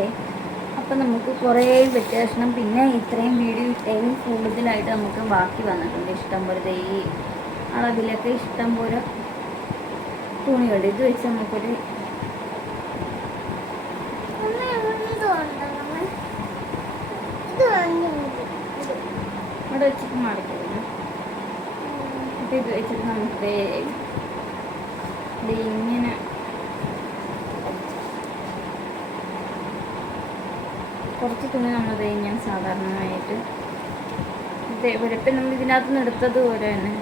Okay അപ്പം നമുക്ക് കുറേ വ്യത്യാസം പിന്നെ ഇത്രയും വീഡിയോ ഇത്രയും കൂടുതലായിട്ട് നമുക്ക് ബാക്കി വന്നിട്ടുണ്ട്. ഇഷ്ടം പോലെ ദേ ഈ അളവിലൊക്കെ ഇഷ്ടം പോലെ തുണിയുണ്ട് ഇത് വെച്ച് നമുക്കൊരു. ഇവിടെ വെച്ചിട്ട് മടക്കിയിരുന്നു അപ്പം ഇത് വെച്ചിട്ട് നമുക്ക് ഇങ്ങനെ കുറച്ച് തുണി നമ്മൾ ദേ കഴിഞ്ഞാൽ സാധാരണമായിട്ട് ഇതേപോലെ ഇപ്പം നമ്മൾ ഇതിനകത്ത് നിന്ന് എടുത്തത് പോലെ തന്നെ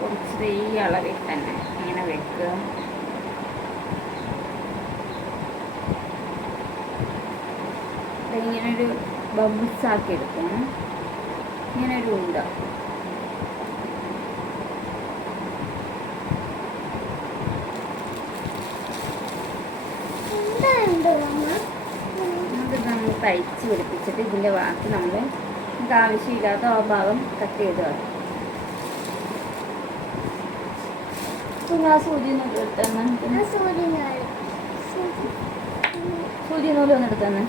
കുറച്ച് ഈ അളവിൽ തന്നെ ഇങ്ങനെ വെക്കുക. ഇങ്ങനൊരു ബബിൾസാക്കി എടുക്കണം. ഇങ്ങനൊരു ഒരു തയ്ച്ച് പിടിപ്പിച്ചിട്ട് ഇതിന്റെ ബാക്കി നമ്മൾ നമുക്ക് ആവശ്യമില്ലാത്ത ആ ഭാഗം കട്ട് ചെയ്ത് കളയും. പിന്നെ ആ സൂചി നൂൽ എടുത്തന്നെ. സൂചി ഒന്ന് എടുത്തന്നെ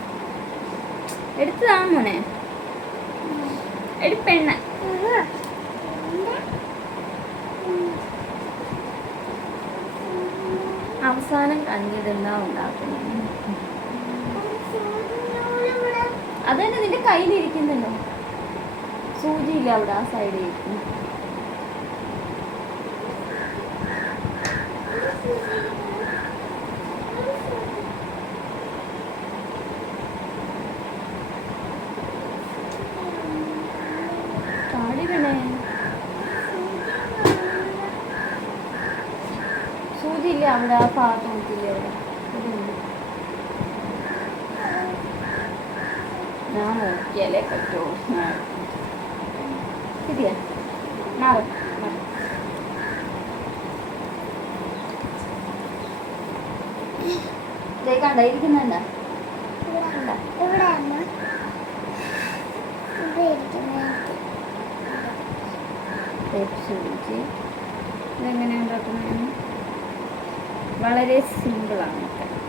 എടുത്തതാ മോനെ. എടുപ്പെണ്ണ. അവസാനം കഞ്ഞിതെന്താ ഉണ്ടാക്കുന്നത് ഇവിടെ. തന്നെ നിന്റെ കയ്യിലിരിക്കുന്നല്ലോ സൂചിയില്ല അവിടെ ആ സൈഡിൽ സൂചിയില്ല അവിടെ ആ നോക്കില്ലേ അവിടെ. ഞാൻ നോക്കിയാലേ ശരിയാ മാറി കണ്ട ഇരിക്കുന്നുണ്ട ഇതെങ്ങനെ ഉണ്ടാക്കുന്നതെന്ന് വളരെ സിമ്പിളാണ് കേട്ടോ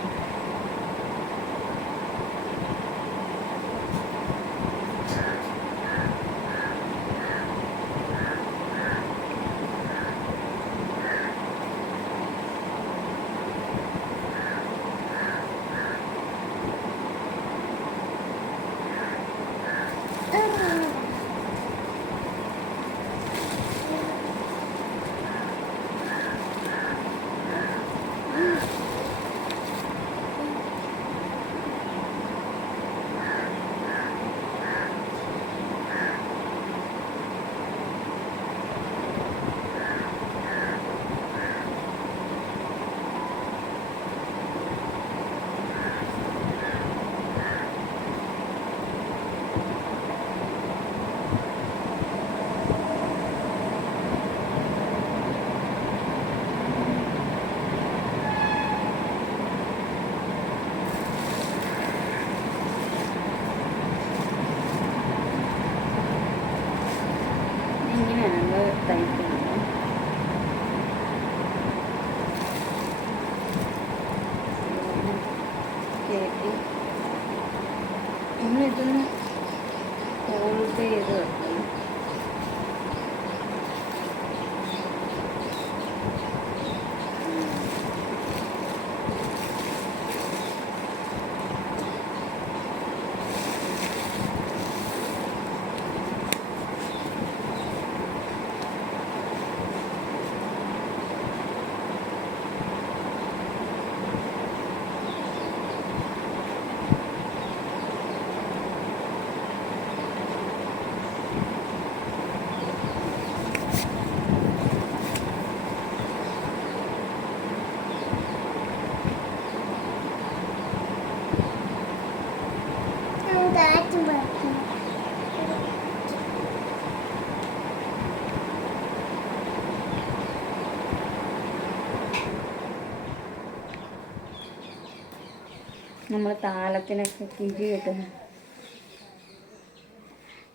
നമ്മൾ താലത്തിനൊക്കെ കിഴി കിട്ടുന്നു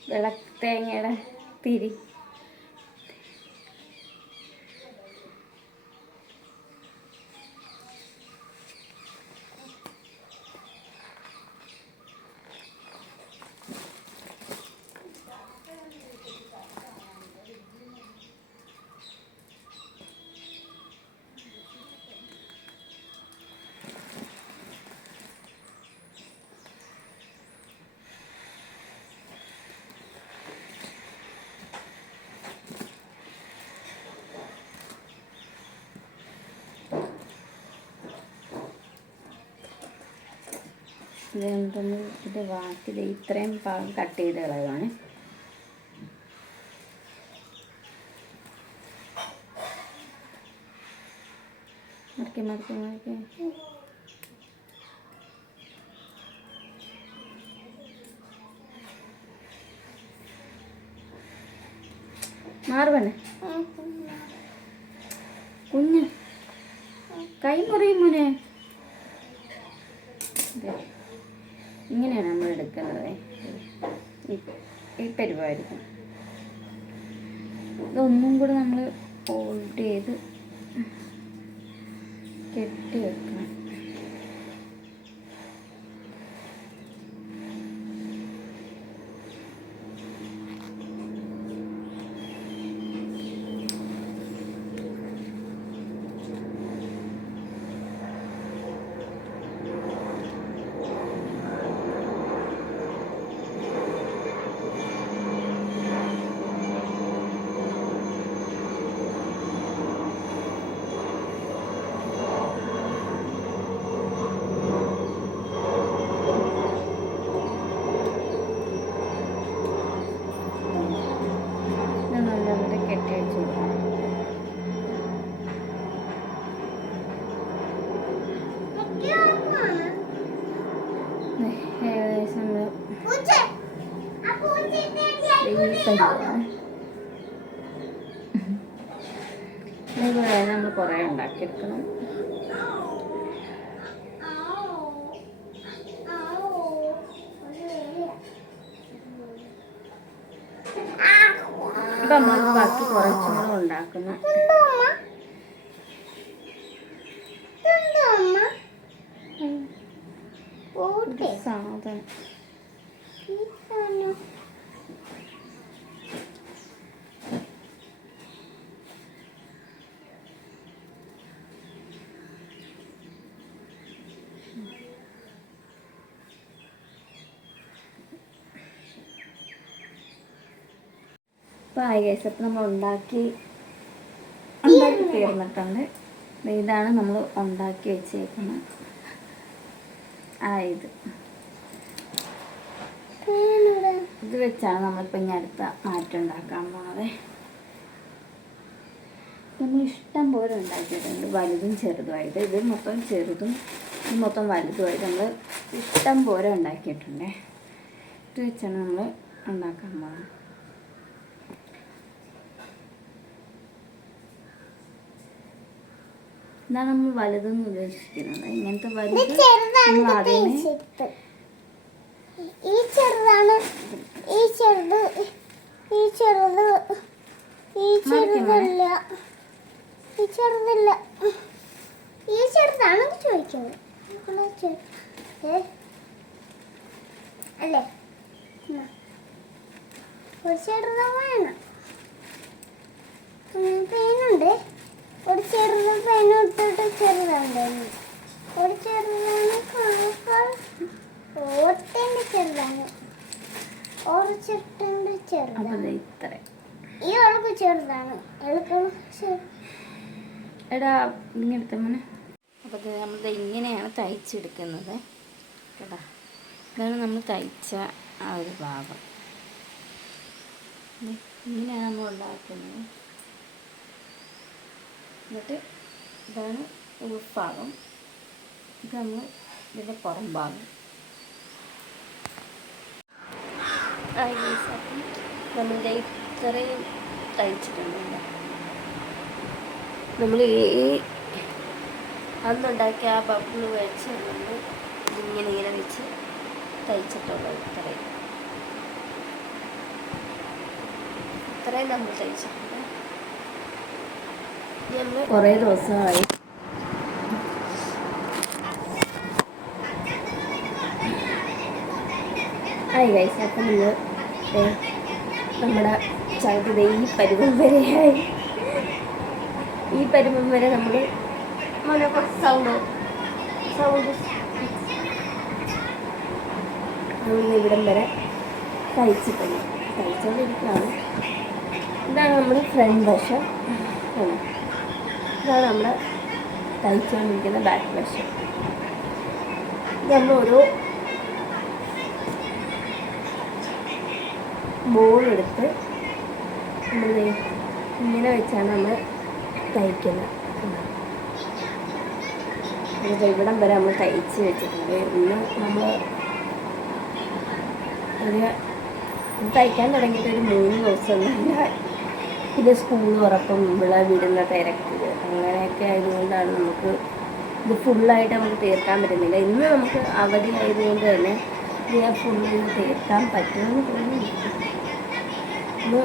വിളത്തേങ്ങയുടെ തിരി. ഇത് എന്നിട്ടൊന്ന് ഇത് ബാക്കി ഇത്രയും ഭാഗം കട്ട് ചെയ്ത് കളയുവാണ്. മറക്കി മറക്കി മറക്കി മാറുവന്നെ കുഞ്ഞ്. കൈ മുറിയും മോനെ ദേ, ഇങ്ങനെയാണ് നമ്മൾ എടുക്കുന്നത്. ഈ- പരിപാടിക്കും ഇതൊന്നും കൂടെ നമ്മൾ ഫോൾഡ് ചെയ്ത് കെട്ടി വെക്കണം ഇത് നല്ലപോലെ കെട്ടി വെച്ച് കൊടുക്കണം ദേ, ഏകദേശം നമ്മൾ ഈ പരിപാടിയാണ് ഇതുപോലെ നമ്മൾ കുറേ ഉണ്ടാക്കിയെടുക്കണം. ഇപ്പം നമ്മൾ ബാക്കി കുറച്ചും കൂടെ ഉണ്ടാക്കുന്നു. സാധനം. അപ്പോൾ ഗൈസ് നമ്മൾ ഉണ്ടാക്കി ഉണ്ടാക്കി തീർന്നിട്ടുണ്ട്. ഇതാണ് നമ്മൾ ഉണ്ടാക്കി വെച്ചേക്കുന്നത്. ആ ഇത്. ഇത് വെച്ചാണ് നമ്മളിപ്പോൾ ഇനി അടുത്ത മാറ്റം ഉണ്ടാക്കാൻ പോണത്. നമ്മൾ ഇഷ്ടം പോലെ ഉണ്ടാക്കിയിട്ടുണ്ട്. വലുതും ചെറുതുമായിട്ട്. ഇത് മൊത്തം ചെറുതും ഇത് മൊത്തം വലുതുമായിട്ട് നമ്മൾ ഇഷ്ടം പോലെ ഉണ്ടാക്കിയിട്ടുണ്ട്. ഇത് വെച്ചാണ് നമ്മൾ ഉണ്ടാക്കാൻ പോകുന്നത് ഇതാണ് നമ്മൾ വലുതെന്ന് ഉദ്ദേശിക്കുന്നത്? ഇങ്ങനത്തെ വലുത് നമ്മൾ ആദ്യമേ ഈ ചെറുതാണ് ഈ ചെറുത് ഈ ചെറുത് ഈ ചെറുതല്ല ഈ ചെറുതല്ല ഈ ചെറുതാണെന്ന് ചോദിക്കുന്നത് ഇവിടെ ചെ- ഏ? അല്ലേ എന്നാ. ഒരു ചെറുത് വേണം ഉം, പേനുണ്ട് ഒരു ചെറുത് പേന ഇട്ടിട്ട് ചെറുതാണ് ഒരു ചെറുതാണ് കാക്കാൾ ഓട്ടിന്റെ ചെറുതാണ് ഒരു ചെറുത്തിന്റെ അപ്പോൾ ചെറുതാണ് ഇത്ര. ഈ ആൾക്ക് ചെറുതാണ്. എളുപ്പം എടാ ഇങ്ങനത്തെ മോനെ. അപ്പോൾ ഇത് നമ്മൾ ഇങ്ങനെയാണ് തയ്ച്ചെടുക്കുന്നത്. കേട്ടോ? ഇതാണ് നമ്മൾ തയ്ച്ച ആ ഒരു ഭാഗം. ഇങ്ങനെയാണ് നമ്മൾ ഉണ്ടാക്കുന്നത്. എന്നിട്ട് ഇതാണ് ഉൾഭാഗം ഇത് നമ്മൾ ഇതിന്റെ പുറം ഭാഗം. നമ്മൾ നമ്മളിത് ഇത്രയും തയ്ച്ചിട്ടുണ്ട് നമ്മൾ ഈ അന്നുണ്ടാക്കിയ ആ ബബിൾ വെച്ച് നമ്മൾ ഇങ്ങനെ ഇങ്ങനെ വെച്ച് തയ്ച്ചിട്ടുള്ളത് ഇത്രയും. ഇത്രയും നമ്മൾ തയ്ച്ചിട്ടുണ്ട്. നമ്മൾ കുറേ ദിവസമായി. ആയി ഗൈസ് അപ്പം നമ്മൾ നമ്മുടെ ദേ ഈ പരുവം വരെയായി. ഈ പരുവം വരെ നമ്മൾ മോനെ കുറച്ച് സൗണ്ട് സൗണ്ട് നമ്മൾ ഇവിടം വരെ തയ്ച്ചിട്ടുണ്ട്. തയ്ച്ചുകൊണ്ടിരിക്കുകയാണ് ഇതാണ് നമ്മുടെ ഫ്രണ്ട് വശം. ഇതാണ് നമ്മുടെ തയ്ച്ചുകൊണ്ടിരിക്കുന്ന ബാക്ക് വശം നമ്മൾ ഓരോ ബോൾ എടുത്ത് നമ്മൾ ഇങ്ങനെ വെച്ചാണ് നമ്മൾ തയ്ക്കുന്നത്. ഇതിപ്പോൾ ഇവിടം വരെ നമ്മൾ തയ്ച്ച് വെച്ചിട്ടുണ്ട്. ഇന്ന് നമ്മൾ ഒരു തയ്ക്കാൻ തുടങ്ങിയിട്ട് ഒരു മൂന്ന് ദിവസം ഇത് പിന്നെ സ്കൂൾ തുറക്കും ഇവിടെ വിടുന്ന തിരക്ക്. അങ്ങനെയൊക്കെ ആയതുകൊണ്ടാണ് നമുക്ക് ഇത് ഫുള്ളായിട്ട് നമുക്ക് തീർക്കാൻ പറ്റുന്നില്ല. ഇന്ന് നമുക്ക് അവധി ആയതുകൊണ്ട് തന്നെ ഇത് ഫുള്ളായിട്ട് ഫുള്ള് തീർക്കാൻ പറ്റുമെന്ന് തോന്നുന്നു. ഇന്ന്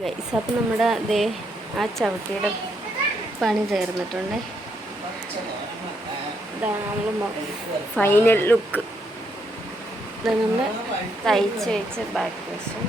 ഗൈസ് അപ്പം നമ്മുടെ ദേ ആ ചവിട്ടിയുടെ പണി തീർന്നിട്ടുണ്ട്. ഫൈനൽ ലുക്ക് തയ്ച്ച് വെച്ച ബാക്ക് വശം